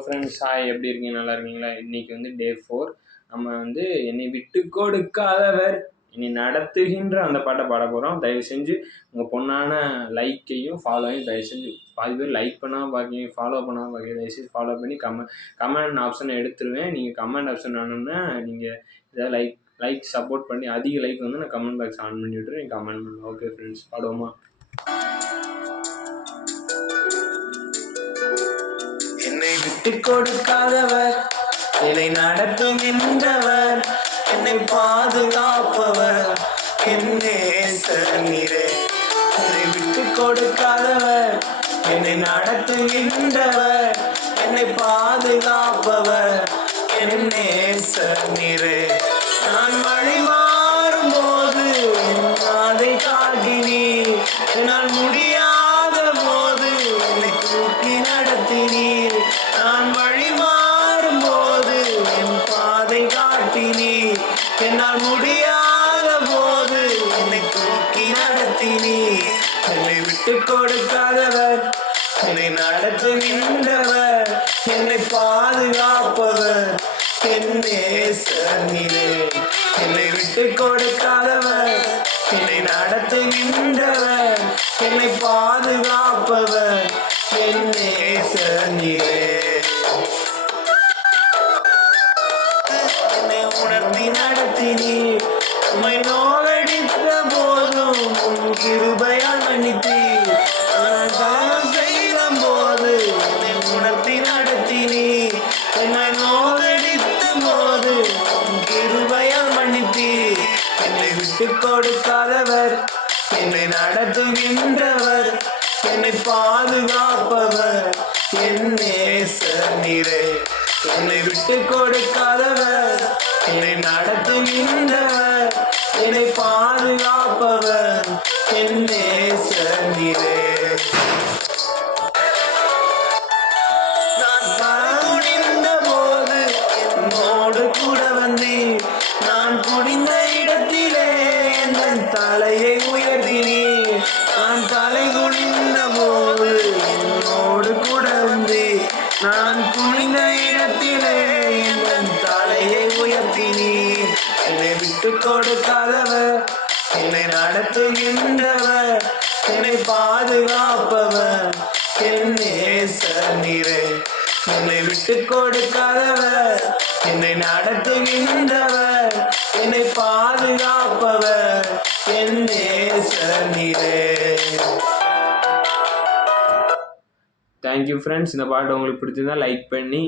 Friends hi, எப்படி இருக்கீங்க? நல்லா இருக்கீங்களா? இன்னைக்கு வந்து டே 4. நம்ம வந்து என்னை விட்டு கொடுக்காதவர் என்னை நடத்துகின்ற அந்த பாட்டை பாட போகிறோம். தயவு செஞ்சு உங்கள் பொண்ணான லைக்கையும் ஃபாலோவையும் தயவு செஞ்சு, பாதி பேர் லைக் பண்ணாமல் பார்க்கிங்க, ஃபாலோ பண்ணாமல் பார்க்கிங்க. தயவுசெய்து ஃபாலோ பண்ணி கமெண்ட் ஆப்ஷனை எடுத்துருவேன். நீங்கள் கமெண்ட் ஆப்ஷன் வேணும்னா நீங்கள் ஏதாவது லைக் சப்போர்ட் பண்ணி அதிக லைக் வந்து நான் கமெண்ட் பாக்ஸ் ஆன் பண்ணி விட்டுறேன். நீங்கள் கமெண்ட் பண்ணுங்கள். ஓகே ஃப்ரெண்ட்ஸ், பாடுவோமா? என்னை விட்டு கொடுக்காதவர் என்னை நடத்துகின்றவர் என்னை பாதுகாப்பவர் என் நேசரே. என்னை விட்டு கொடுக்காதவர் என்னை நடத்துகின்றவர் என்னை பாதுகாப்பவர் என் நேசரே. நான் வழி மாறும் போது அதை காட்டினீர், என்னால் முடியாத போது என்னை தூக்கி நடத்தினீர். நான் வழி மாறும் போது என் பாதை காட்டினீர், என்னால் முடியாத போது என்னை தூக்கி நடத்தினீர். என்னை விட்டு கொடுக்காதவர் என்னை நடத்துகின்றவர் என்னை பாதுகாப்பவர் என் நேசரே. என்னை விட்டு கொடுக்காதவர் என்னை நடத்துகின்றவர் என்னை பாதுகாப்பவர் என் நேசரே. என்னை உணர்த்தி நடத்தினீர், உம்மை நோகடித்த போதும் உன் கிருபையால் மன்னித்தீர். நான் தானம் செய்த போது என்னை உணர்த்தி நடத்தினீர், என்னை நோகடித்த போது உன் கிருபையால் மன்னித்தீர். என்னை விட்டு கொடுக்காதவர் என்னை நடத்துகின்றவர் என்னை பாதுகாப்பவர் என் நேசரே. என்னை விட்டு கொடுக்காதவர் என்னை நடத்துகின்றவர் என்னை பாதுகாப்பவர் என் நேசரே. நான் குனிந்த போது என்னோடு கூட வந்தீர், நான் குனிந்த இடத்திலே என் தலையை உயர்த்தினீர். நான் தலை குனிந்த போது என்னோடு கூட வந்தீர், நான் குனிந்த இடத்திலே என் தலையை உயர்த்தினீர். என்னை விட்டு கொடுக்காதவர் என்னை நடத்துகின்றவர் என்னை பாதுகாப்பவர் என் நேசரே. என்னை விட்டு கொடுக்காதவர் என்னை நடத்துகின்றவர் என்னை பாதுகாப்பவர் என் நேசரே. Thank you friends. இந்த பாட்டு உங்களுக்கு பிடிச்சிருந்தா லைக் பண்ணி,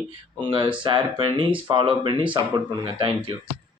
ஷேர் பண்ணி, ஃபாலோ பண்ணி சப்போர்ட் பண்ணுங்கள். தேங்க்யூ.